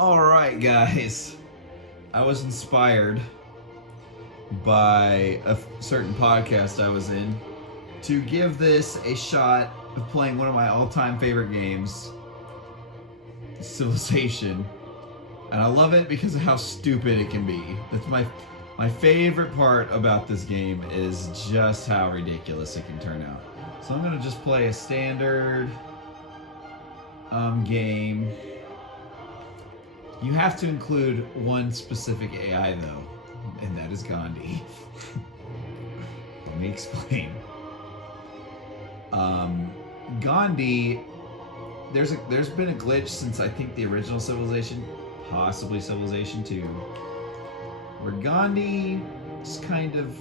Alright, guys. I was inspired by a certain podcast I was in to give this a shot of playing one of my all-time favorite games, Civilization. And I love it because of how stupid it can be. That's my favorite part about this game is just how ridiculous it can turn out. So I'm gonna just play a standard game. You have to include one specific AI though, and that is Gandhi. Let me explain. Gandhi, there's been a glitch since I think the original Civilization, possibly Civilization 2, where Gandhi just kind of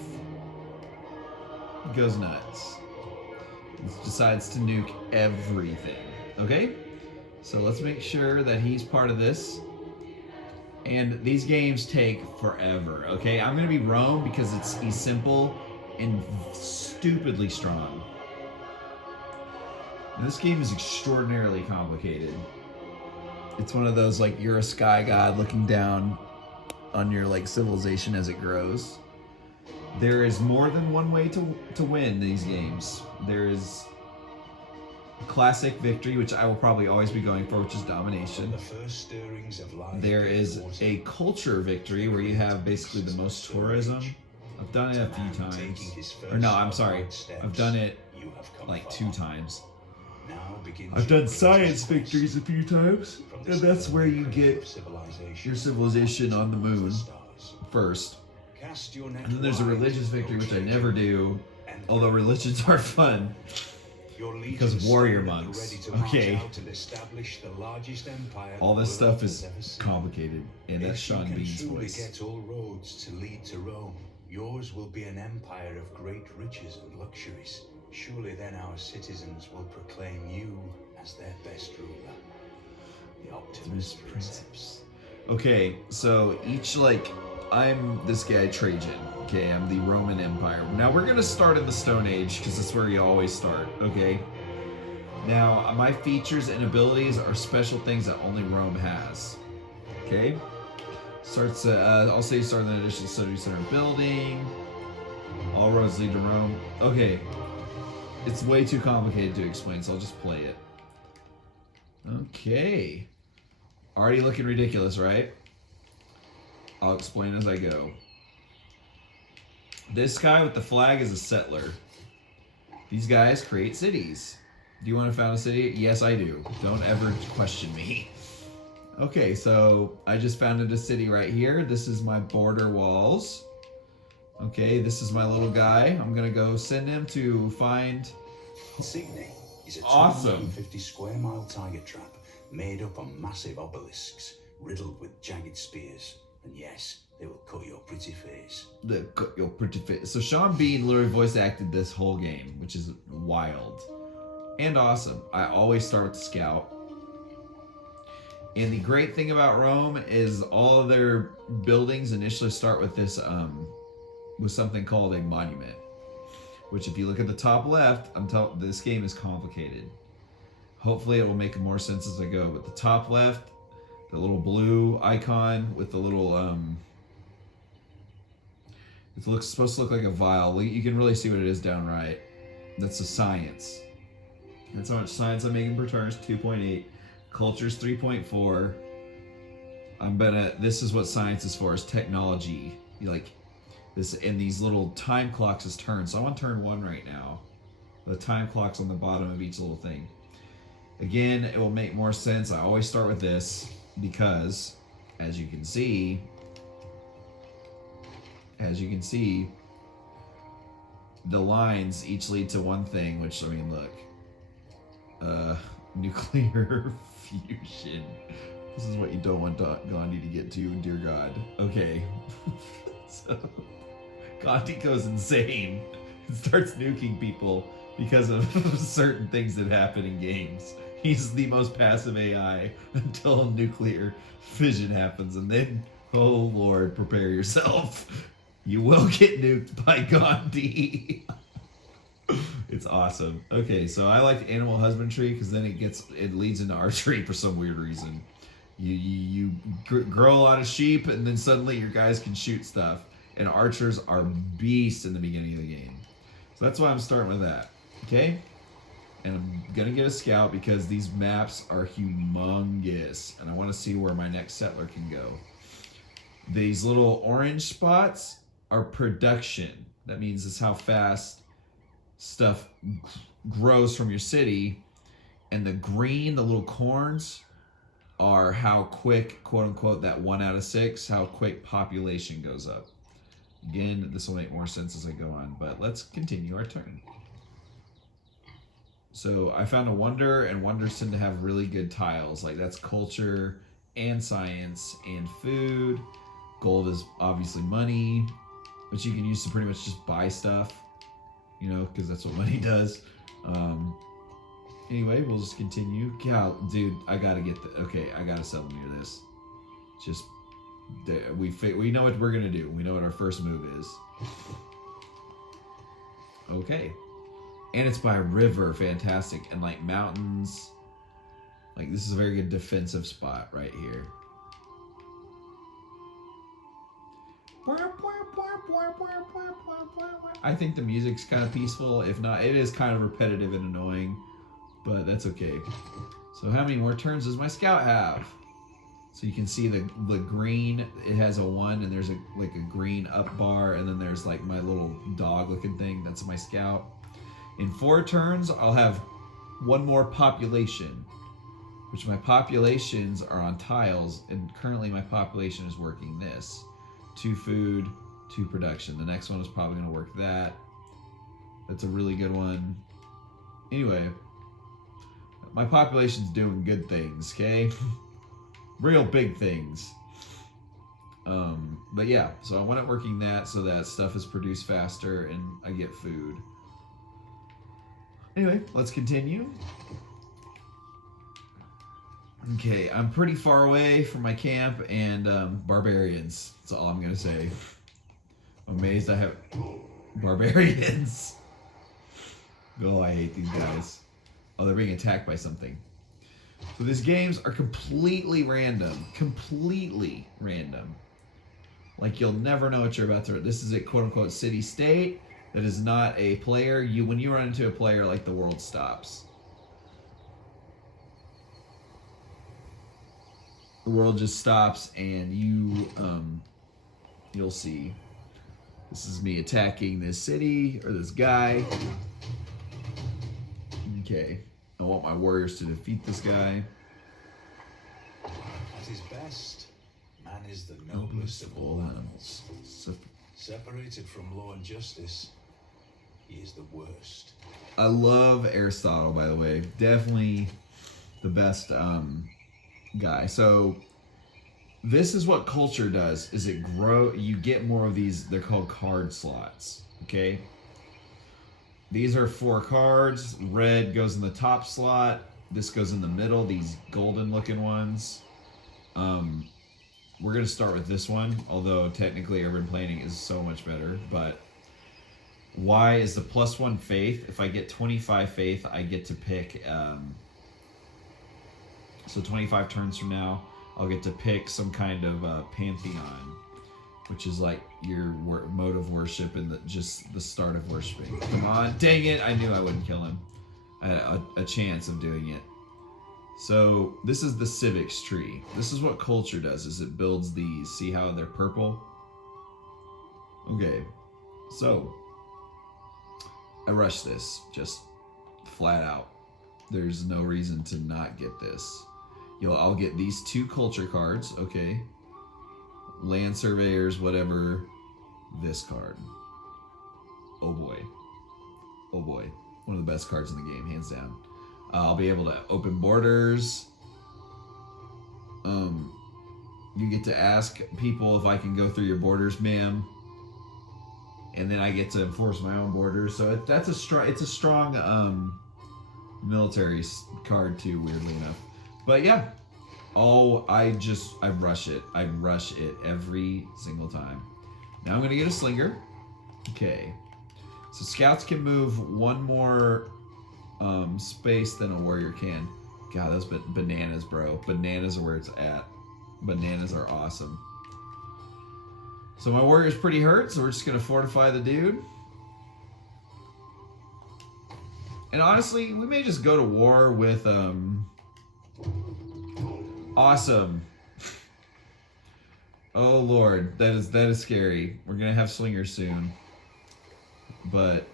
goes nuts. He decides to nuke everything. Okay? So let's make sure that he's part of this. And these games take forever, okay? I'm gonna be Rome because he's simple and stupidly strong. And this game is extraordinarily complicated. It's one of those, like, you're a sky god looking down on your, like, civilization as it grows. There is more than one way to win these games. There is classic victory, which I will probably always be going for, which is domination. There is a culture victory where you have basically the most tourism. I've done it a few times. Or no, I'm sorry. I've done it like 2 times. I've done science victories a few times, and that's where you get your civilization on the moon first. And then there's a religious victory, which I never do, although religions are fun. Because warrior monks, okay. All this stuff is complicated, and that's Sean Bean's voice. Get all roads to lead to Rome. Yours will be an empire of great riches and luxuries. Surely then our citizens will proclaim you as their best ruler. The Optimus Princeps. Okay, so I'm this guy Trajan. Okay, I'm the Roman Empire. Now we're gonna start in the Stone Age because that's where you always start. Okay. Now my features and abilities are special things that only Rome has. Okay. Starts. I'll say start in addition to study center building. All roads lead to Rome. Okay. It's way too complicated to explain, so I'll just play it. Okay. Already looking ridiculous, right? I'll explain as I go. This guy with the flag is a settler. These guys create cities. Do you want to found a city? Yes, I do. Don't ever question me. Okay, so I just founded a city right here. This is my border walls. Okay, this is my little guy. I'm gonna go send him to find... Insigne is a awesome 250 square mile tiger trap made up on massive obelisks riddled with jagged spears. And yes, they will cut your pretty face. So Sean Bean literally voice acted this whole game, which is wild and awesome. I always start with the scout. And the great thing about Rome is all of their buildings initially start with this, with something called a monument. Which, if you look at the top left, this game is complicated. Hopefully it will make more sense as I go. But the top left, the little blue icon with the little, it's supposed to look like a vial. You can really see what it is down right. That's a science. That's how much science I'm making per turn is 2.8. Culture's 3.4. This is what science is for, is technology. This, and these little time clocks is turns. So I'm on turn 1 right now. The time clock's on the bottom of each little thing. Again, it will make more sense. I always start with this because, as you can see, the lines each lead to one thing, which, I mean, look. Nuclear fusion. This is what you don't want Gandhi to get to, dear God. Okay. So, Gandhi goes insane and starts nuking people because of certain things that happen in games. He's the most passive AI until nuclear fission happens, and then, oh Lord, prepare yourself. You will get nuked by Gandhi. It's awesome. Okay, so I like animal husbandry because then it leads into archery for some weird reason. You grow a lot of sheep, and then suddenly your guys can shoot stuff. And archers are beasts in the beginning of the game. So that's why I'm starting with that. Okay? And I'm going to get a scout because these maps are humongous. And I want to see where my next settler can go. These little orange spots are production. That means it's how fast stuff grows from your city. And the green, the little corns, are how quick, quote unquote, that 1 out of 6, how quick population goes up. Again, this will make more sense as I go on, but let's continue our turn. So I found a wonder, and wonders tend to have really good tiles. Like that's culture and science and food. Gold is obviously money, which you can use to pretty much just buy stuff, you know, because that's what money does. Anyway, we'll just continue. Yeah, dude, I gotta get the. Okay, I gotta settle near this. Just we know what we're gonna do. We know what our first move is. Okay, and it's by a river, fantastic, and like mountains. Like this is a very good defensive spot right here. I think the music's kind of peaceful. If not, it is kind of repetitive and annoying. But that's okay. So how many more turns does my scout have? So you can see the green, it has a 1, and there's like a green up bar, and then there's like my little dog looking thing. That's my scout. In 4 turns, I'll have 1 more population, which my populations are on tiles, and currently my population is working this. 2 food, 2 production. The next one is probably going to work that. That's a really good one. Anyway, my population's doing good things, okay? Real big things. But yeah, so I want it working that so that stuff is produced faster and I get food. Anyway, let's continue. Okay, I'm pretty far away from my camp and barbarians. That's all I'm gonna say. I'm amazed I have barbarians. Oh, I hate these guys. Oh, they're being attacked by something. So these games are completely random. Completely random. Like you'll never know what you're about to. This is a quote unquote city state that is not a player. When you run into a player, like the world stops. The world just stops, and you'll see. This is me attacking this city or this guy. Okay. I want my warriors to defeat this guy. At his best, man is the noblest of all animals. Separated from law and justice, he is the worst. I love Aristotle, by the way. Definitely the best guy. So this is what culture does, is it grow, you get more of these, they're called card slots, okay? These are 4 cards. Red goes in the top slot. This goes in the middle, these golden looking ones. We're going to start with this one, although technically urban planning is so much better. But Y is the +1 faith. If I get 25 faith, I get to pick... so 25 turns from now, I'll get to pick some kind of pantheon, which is like your mode of worship and just the start of worshiping. Come on, dang it, I knew I wouldn't kill him. I had a chance of doing it. So this is the civics tree. This is what culture does, is it builds these. See how they're purple? Okay, so I rush this, just flat out. There's no reason to not get this. I'll get these 2 culture cards, okay? Land surveyors, whatever. This card. Oh boy. Oh boy. One of the best cards in the game, hands down. I'll be able to open borders. You get to ask people if I can go through your borders, ma'am. And then I get to enforce my own borders. So it's a strong military card too, weirdly enough. But yeah. I rush it. I rush it every single time. Now I'm going to get a slinger. Okay. So scouts can move 1 more space than a warrior can. God, those bananas, bro. Bananas are where it's at. Bananas are awesome. So my warrior's pretty hurt, so we're just gonna fortify the dude. And honestly, we may just go to war with awesome. Oh Lord, that is scary. We're gonna have slingers soon. But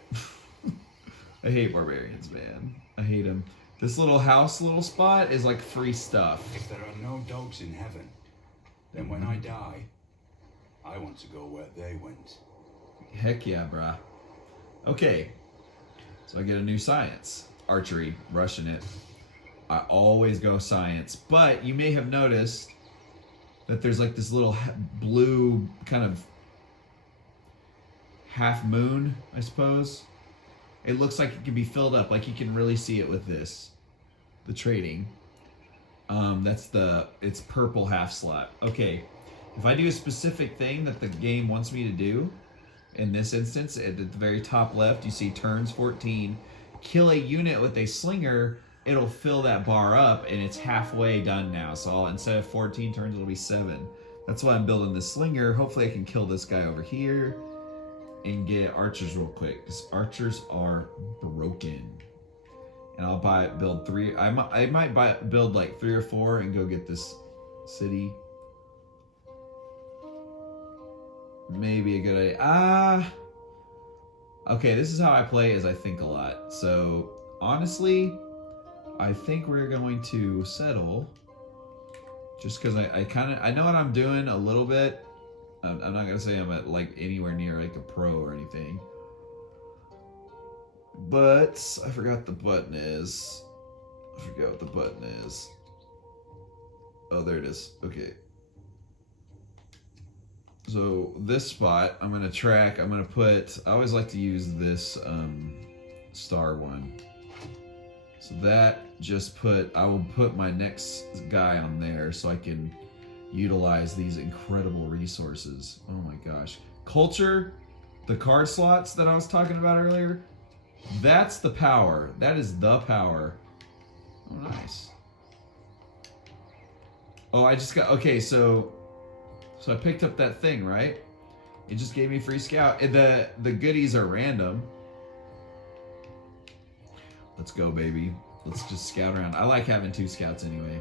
I hate barbarians, man. I hate them. This little house, little spot is like free stuff. If there are no dogs in heaven, then when I die, I want to go where they went. Heck yeah, brah. Okay. So I get a new science. Archery, rushing it. I always go science. But you may have noticed that there's like this little blue kind of half moon, I suppose. It looks like it can be filled up. Like you can really see it with this. The trading. It's purple half slot. Okay. If I do a specific thing that the game wants me to do, in this instance, at the very top left, you see turns 14. Kill a unit with a slinger, it'll fill that bar up, and it's halfway done now. So instead of 14 turns, it'll be 7. That's why I'm building this slinger. Hopefully I can kill this guy over here and get archers real quick, because archers are broken. And I'll build 3. I might build like 3 or 4 and go get this city. Maybe a good idea. Okay, this is how I play, is I think a lot. So honestly, I think we're going to settle, just because I know what I'm doing a little bit. I'm not gonna say I'm at like anywhere near like a pro or anything, but I forgot the button is. I forgot what the button is. Oh, there it is. Okay. So this spot, I'm gonna track. I'm gonna put. I always like to use this star one. So that just I will put my next guy on there so I can utilize these incredible resources. Oh my gosh. Culture, the card slots that I was talking about earlier, that's the power. That is the power. Oh, nice. Oh, I just got, okay, so I picked up that thing, right? It just gave me free scout. The goodies are random. Let's go, baby. Let's just scout around. I like having 2 scouts anyway.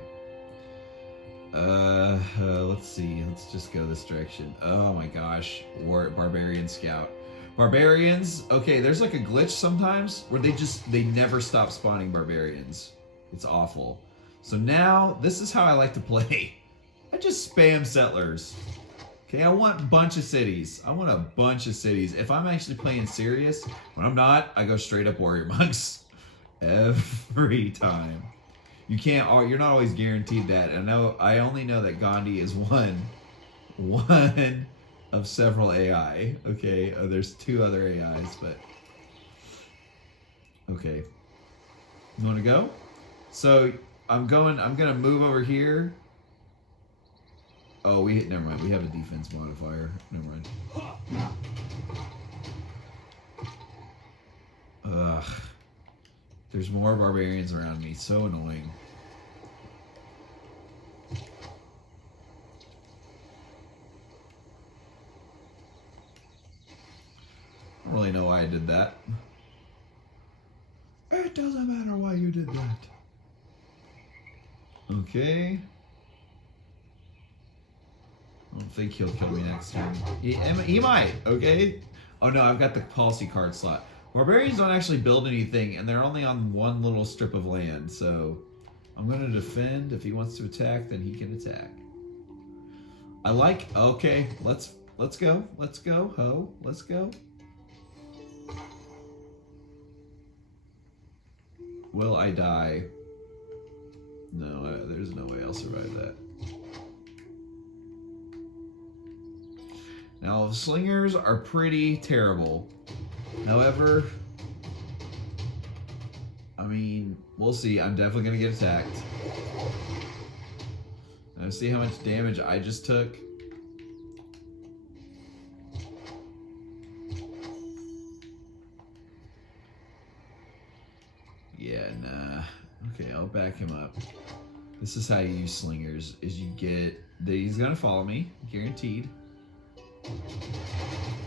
Let's see. Let's just go this direction. Oh my gosh. Barbarian scout. Barbarians. Okay, there's like a glitch sometimes where they never stop spawning barbarians. It's awful. So now, this is how I like to play. I just spam settlers. Okay, I want a bunch of cities. I want a bunch of cities. If I'm actually playing serious, when I'm not, I go straight up warrior monks. Every time. You're not always guaranteed that. I only know that Gandhi is one of several AI. Okay, there's 2 other AIs, but okay. You want to go? So I'm gonna move over here. Oh, never mind. We have a defense modifier. Never mind. Ugh. There's more barbarians around me. So annoying. I don't really know why I did that. It doesn't matter why you did that. Okay. I don't think he'll kill me next turn. He might, okay? Oh no, I've got the policy card slot. Barbarians don't actually build anything, and they're only on one little strip of land, so I'm going to defend. If he wants to attack, then he can attack. Okay, let's go. Let's go, ho. Let's go. Will I die? No, there's no way I'll survive that. Now, slingers are pretty terrible. However, I mean, we'll see. I'm definitely going to get attacked. Now, see how much damage I just took? Yeah, nah. Okay, I'll back him up. This is how you use slingers, is you get... He's gonna follow me, guaranteed.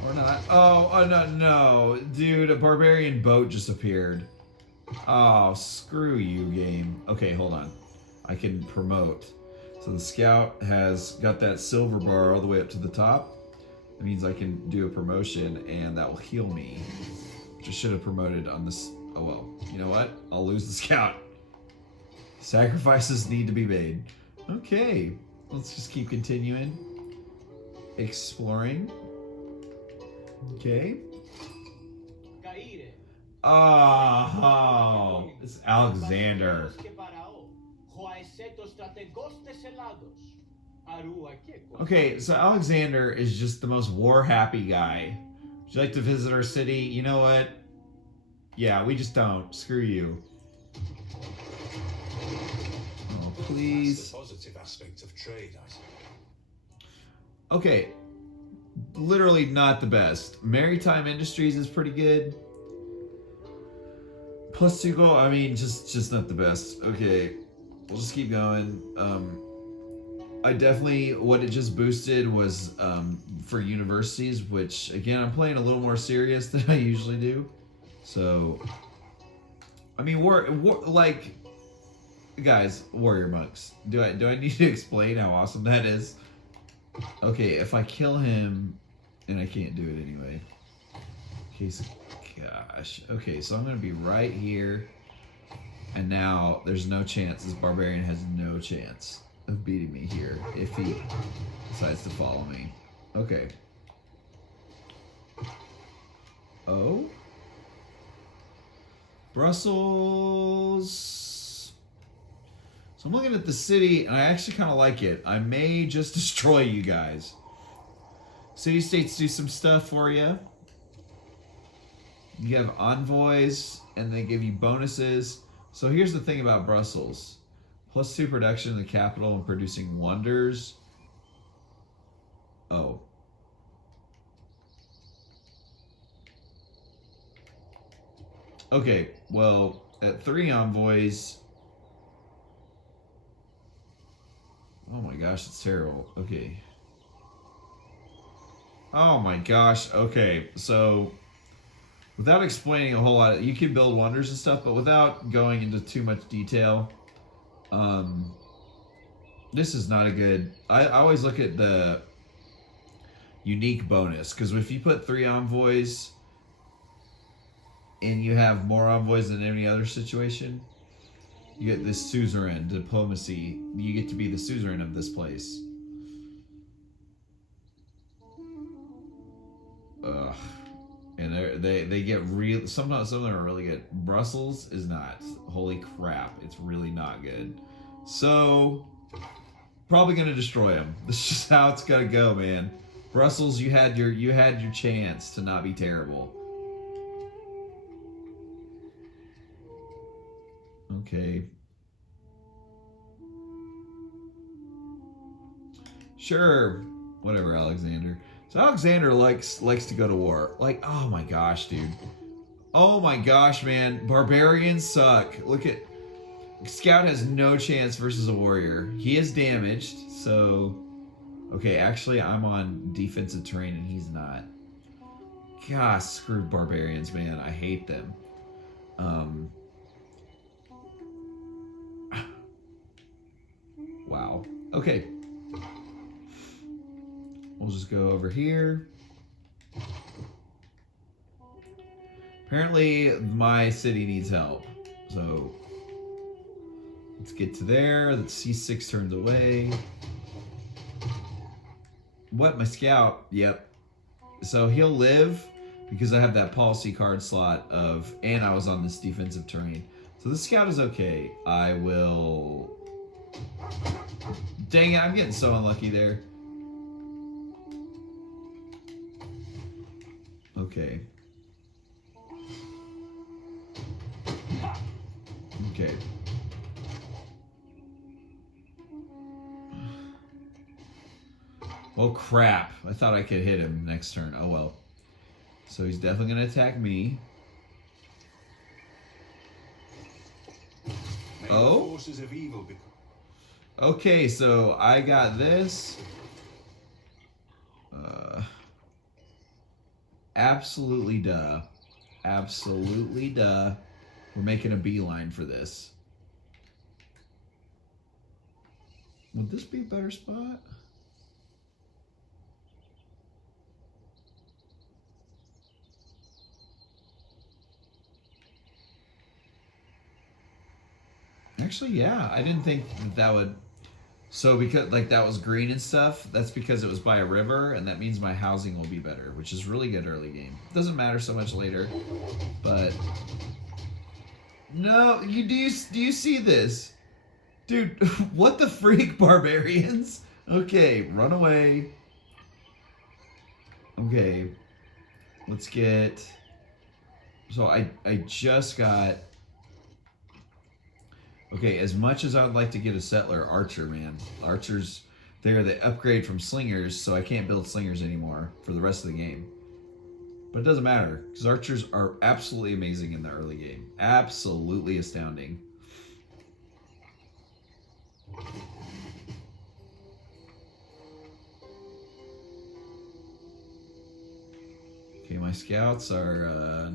Or not. Oh, no. Dude, a barbarian boat just appeared. Oh, screw you, game. Okay, hold on. I can promote. So the scout has got that silver bar all the way up to the top. That means I can do a promotion, and that will heal me. Which I should have promoted on this. Oh well. You know what? I'll lose the scout. Sacrifices need to be made. Okay. Let's just keep continuing. Exploring. Okay. Oh, it's Alexander. Okay, so Alexander is just the most war-happy guy. Would you like to visit our city? You know what? Yeah, we just don't. Screw you. Oh, please. That's the positive aspect of trade, I suppose. Okay. Literally not the best. Maritime Industries is pretty good. Plus 2 gold, I mean, just not the best. Okay, we'll just keep going. I definitely, what it just boosted was for universities, which, again, I'm playing a little more serious than I usually do. So, I mean, like, guys, warrior monks. Do I need to explain how awesome that is? Okay, if I kill him, and I can't do it anyway. Okay, so, gosh. Okay, so I'm going to be right here. And now there's no chance. This barbarian has no chance of beating me here if he decides to follow me. Okay. Oh? Brussels. So I'm looking at the city, and I actually kind of like it. I may just destroy you guys. City-states do some stuff for you. You have envoys, and they give you bonuses. So here's the thing about Brussels. +2 production in the capital and producing wonders. Oh. Okay, well, at 3 envoys... Oh my gosh, it's terrible. Okay. Oh my gosh, okay, so... Without explaining a whole lot, you can build wonders and stuff, but without going into too much detail, this is not a good... I always look at the unique bonus, because if you put 3 envoys and you have more envoys than any other situation, you get this suzerain, diplomacy. You get to be the suzerain of this place. Ugh. And they get real. Sometimes some of them are really good. Brussels is not. Holy crap! It's really not good. So probably gonna destroy them. This is just how it's gonna go, man. Brussels, you had your chance to not be terrible. Okay. Sure. Whatever, Alexander. So Alexander likes to go to war. Like, oh my gosh, dude. Oh my gosh, man. Barbarians suck. Look at... Scout has no chance versus a warrior. He is damaged, so... Okay, actually, I'm on defensive terrain and he's not. Gosh, screw barbarians, man. I hate them. Wow. Okay. We'll just go over here. Apparently, my city needs help. So, let's get to there. That's C6 turns away. What? My scout? Yep. So, he'll live because I have that policy card slot of... And I was on this defensive terrain. So, the scout is okay. I will... Dang it, I'm getting so unlucky there. Okay. Okay. Well, crap. I thought I could hit him next turn. Oh, well. So he's definitely going to attack me. May the forces of evil become... Okay, so I got this. Absolutely duh. Absolutely duh. We're making a beeline for this. Would this be a better spot? Actually, yeah. I didn't think that would. So because like that was green and stuff, that's because it was by a river, and that means my housing will be better, which is really good early game. Doesn't matter so much later, but no, do you see this, dude? What the freak, barbarians? Okay, run away. Okay, let's get. So I just got. Okay, as much as I'd like to get a settler archer, man, archers, they're the upgrade from slingers, so I can't build slingers anymore for the rest of the game. But it doesn't matter, because archers are absolutely amazing in the early game. Absolutely astounding. Okay, my scouts are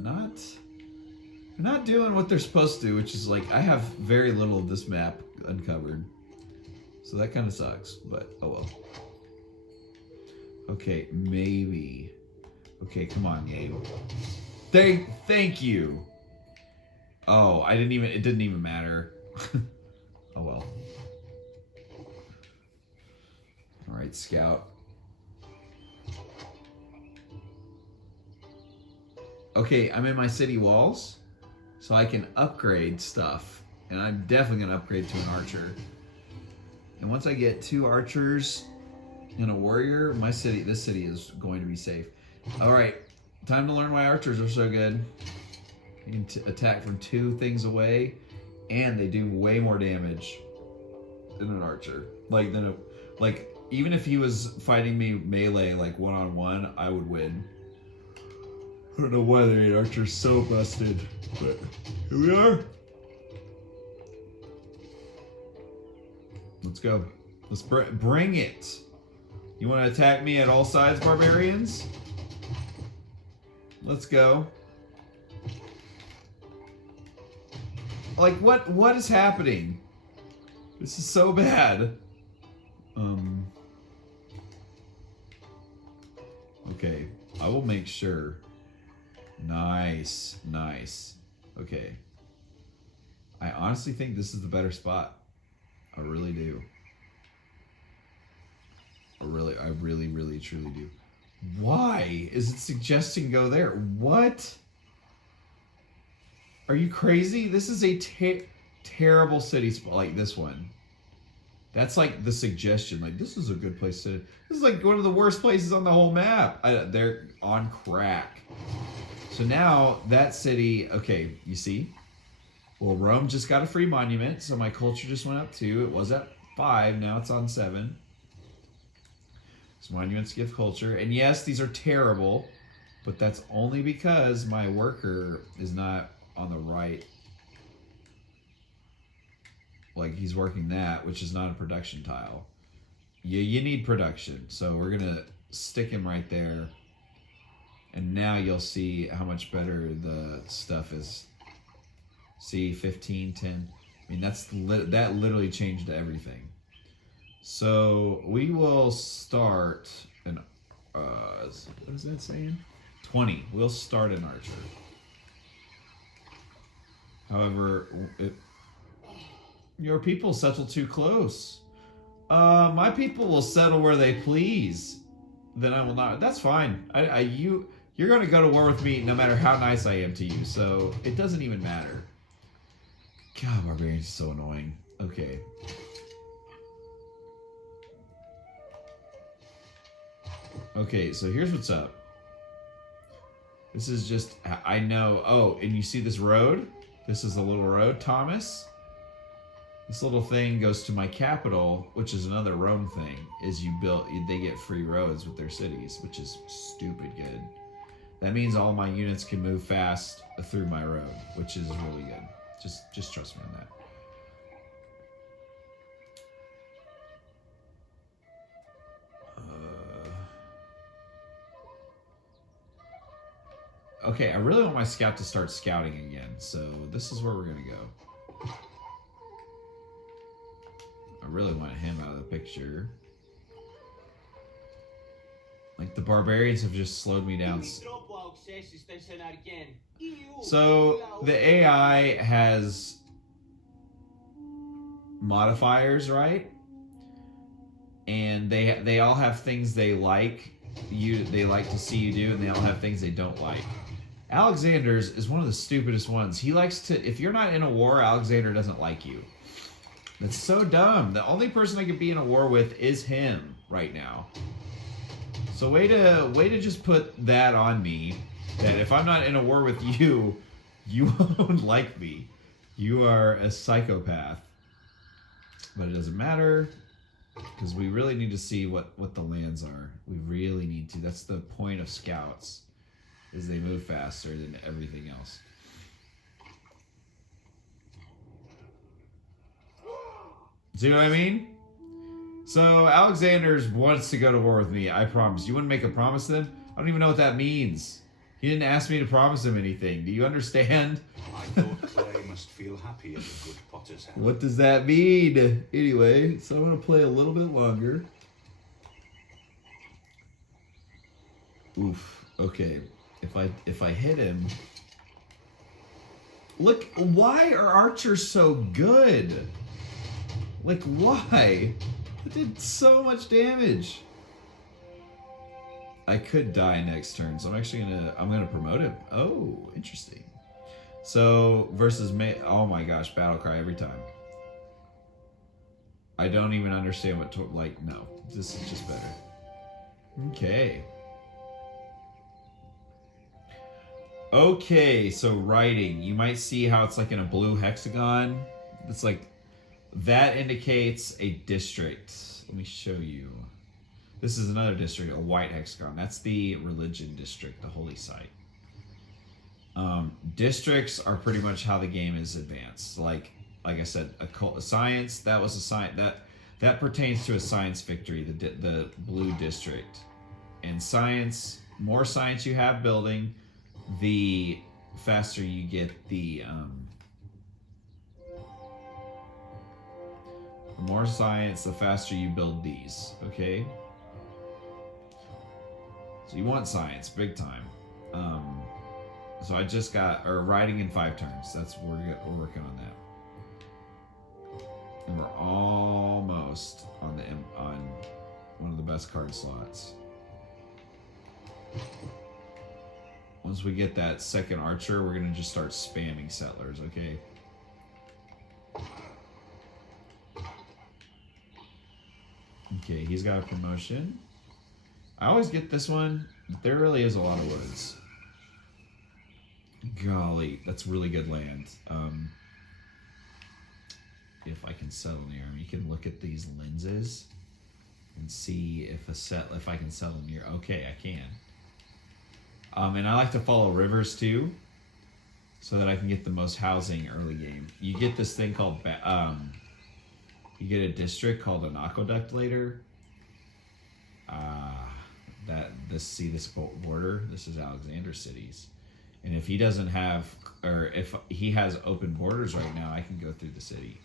not doing what they're supposed to, which is like I have very little of this map uncovered. So that kind of sucks, but oh well. Okay, maybe. Okay, come on, Gabe. Thank you. Oh, it didn't even matter. Oh well. All right, scout. Okay, I'm in my city walls, so I can upgrade stuff, and I'm definitely gonna upgrade to an archer. And once I get 2 archers and a warrior, this city is going to be safe. All right, time to learn why archers are so good. You can attack from 2 things away, and they do way more damage than an archer. Like even if he was fighting me melee like 1-on-1, I would win. I don't know why the archer's so busted, but here we are. Let's go. Let's bring it. You want to attack me at all sides, barbarians? Let's go. Like, what is happening? This is so bad. Okay, I will make sure. Nice. Okay. I honestly think this is the better spot. I really do. I really, truly do. Why is it suggesting go there? What? Are you crazy? This is a terrible city spot, like this one. That's like the suggestion. Like, this is a good place to... This is like one of the worst places on the whole map. They're on crack. So now, that city... Okay, you see? Well, Rome just got a free monument, so my culture just went up 2. It was at 5, now it's on 7. So monuments give culture. And yes, these are terrible, but that's only because my worker is not on the right. Like, he's working that, which is not a production tile. You need production, so we're gonna stick him right there. And now you'll see how much better the stuff is. See, 15, 10. I mean, that literally changed everything. So we will start an what is that saying? 20. We'll start an archer. However, your people settle too close. My people will settle where they please. Then I will not. That's fine. You're going to go to war with me no matter how nice I am to you. So it doesn't even matter. God, barbarians are so annoying. Okay. Okay, so here's what's up. This is just, I know, oh, and you see this road? This is the little road, Thomas. This little thing goes to my capital, which is another Rome thing, is they get free roads with their cities, which is stupid good. That means all my units can move fast through my road, which is really good. Just trust me on that. Okay, I really want my scout to start scouting again, so this is where we're gonna go. I really want him out of the picture. Like, the barbarians have just slowed me down. So, the AI has modifiers, right? And they all have things they like to see you do, and they all have things they don't like. Alexander's is one of the stupidest ones. He likes to, if you're not in a war, Alexander doesn't like you. That's so dumb. The only person I could be in a war with is him right now. So way to just put that on me, that if I'm not in a war with you, you won't like me. You are a psychopath. But it doesn't matter, because we really need to see what the lands are. We really need to. That's the point of scouts, is they move faster than everything else. See what I mean? So Alexander wants to go to war with me, I promise. You want to make a promise then? I don't even know what that means. He didn't ask me to promise him anything. Do you understand? I thought Clay must feel happy at a good potter's house. What does that mean? Anyway, so I'm going to play a little bit longer. Oof. Okay. If I hit him... Look, why are archers so good? Like, why? It did so much damage. I could die next turn, so I'm gonna promote him. Oh, interesting. So versus oh my gosh, battle cry every time. I don't even understand what no, this is just better. Okay. Okay, so writing. You might see how it's like in a blue hexagon. It's like that indicates a district. Let me show you. This is another district, a white hexagon. That's the religion district, the holy site. Districts are pretty much how the game is advanced. Like I said, a science, that was a science that pertains to a science victory, the blue district. And science, more science you have building, the faster you get the more science, the faster you build these, okay? So you want science, big time. So I just got, or writing in 5 turns. That's we're working on that. And we're almost on one of the best card slots. Once we get that second archer, we're gonna just start spamming settlers, okay? Okay, he's got a promotion. I always get this one, but there really is a lot of woods. Golly, that's really good land. If I can settle near him, you can look at these lenses and see if I can settle near. Okay, I can. And I like to follow rivers too, so that I can get the most housing early game. You get this thing called you get a district called an aqueduct later. See this border? This is Alexander cities. And if he doesn't have, or if he has open borders right now, I can go through the city.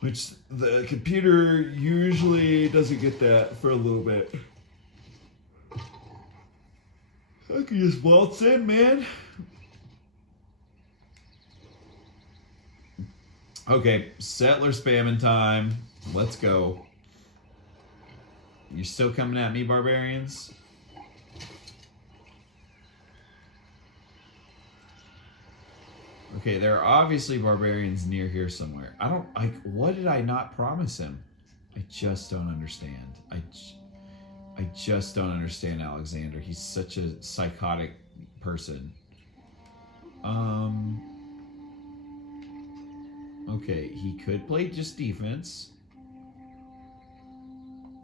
Which the computer usually doesn't get that for a little bit. I can just waltz in, man. Okay, settler spamming time. Let's go. You're still coming at me, barbarians? Okay, there are obviously barbarians near here somewhere. What did I not promise him? I just don't understand. I just don't understand Alexander. He's such a psychotic person. Okay, he could play just defense.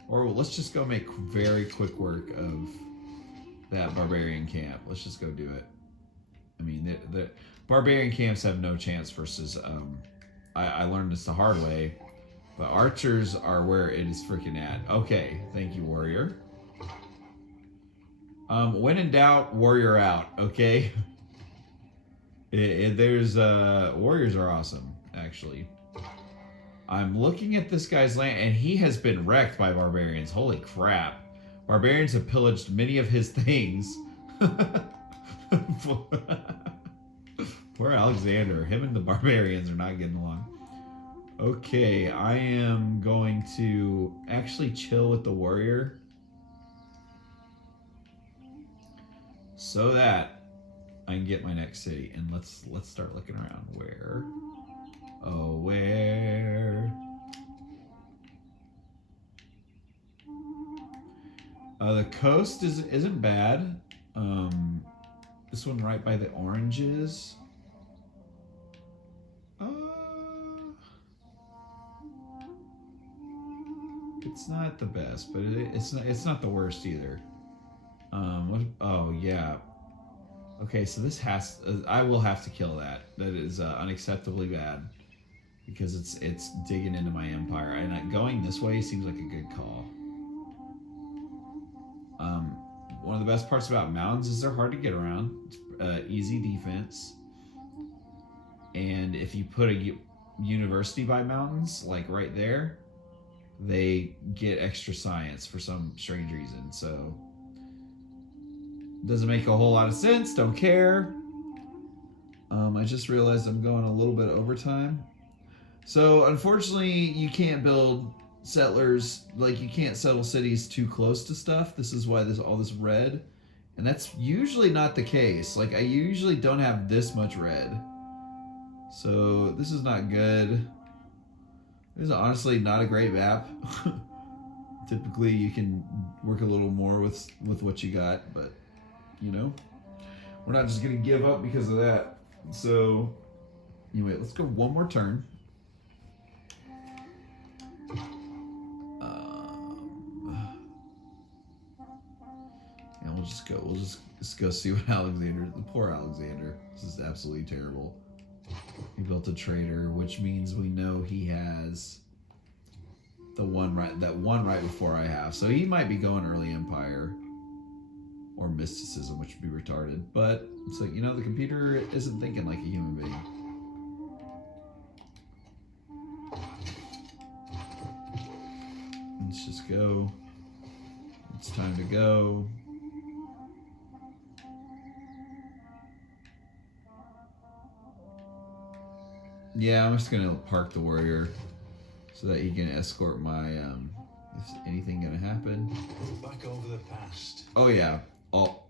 Or let's just go make very quick work of that barbarian camp. Let's just go do it. I mean, the barbarian camps have no chance versus, I learned this the hard way, but archers are where it is freaking at. Okay, thank you, warrior. When in doubt, warrior out. Okay. There's warriors are awesome, actually. I'm looking at this guy's land, and he has been wrecked by barbarians. Holy crap! Barbarians have pillaged many of his things. Poor Alexander. Him and the barbarians are not getting along. Okay, I am going to actually chill with the warrior, so that I can get my next city. And let's start looking around. Where? Oh, where? The coast isn't bad. This one right by the oranges. It's not the best, but it's not the worst either. Oh yeah. Okay, so this I will have to kill that. That is unacceptably bad because it's digging into my empire, and going this way seems like a good call. One of the best parts about mountains is they're hard to get around. Easy defense, and if you put a university by mountains, like right there, they get extra science for some strange reason. So doesn't make a whole lot of sense. Don't care. I just realized I'm going a little bit over time. So unfortunately, you can't build settlers, like you can't settle cities too close to stuff. This is why there's all this red, and that's usually not the case. Like I usually don't have this much red, so this is not good. This is honestly not a great map. Typically you can work a little more with what you got, but you know, we're not just gonna give up because of that. So anyway, let's go one more turn. And we'll just go see what the poor Alexander. This is absolutely terrible. He built a trader, which means we know he has that one right before I have. So he might be going early empire or mysticism, which would be retarded. But it's like, you know, the computer isn't thinking like a human being. Let's just go. It's time to go. Yeah, I'm just gonna park the warrior so that he can escort my is anything gonna happen? Back over the past. Oh yeah. Oh.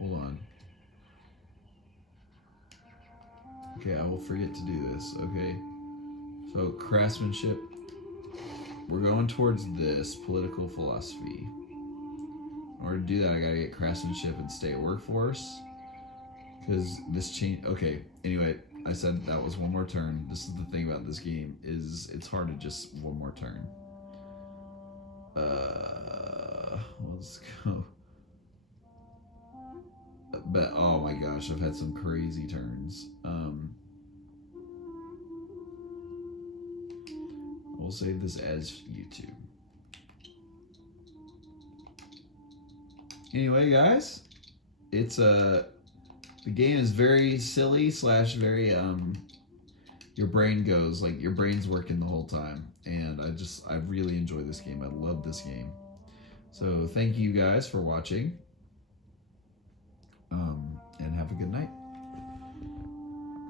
Hold on. Okay, I will forget to do this. Okay. So craftsmanship. We're going towards this political philosophy. In order to do that, I gotta get craftsmanship and state workforce. Because this change. Okay, anyway, I said that was one more turn. This is the thing about this game, is it's hard to just one more turn. Let's go. But oh my gosh, I've had some crazy turns. We'll save this as YouTube. Anyway, guys, it's the game is very silly / very your brain goes, like your brain's working the whole time, and I really enjoy this game. I love this game. So thank you guys for watching.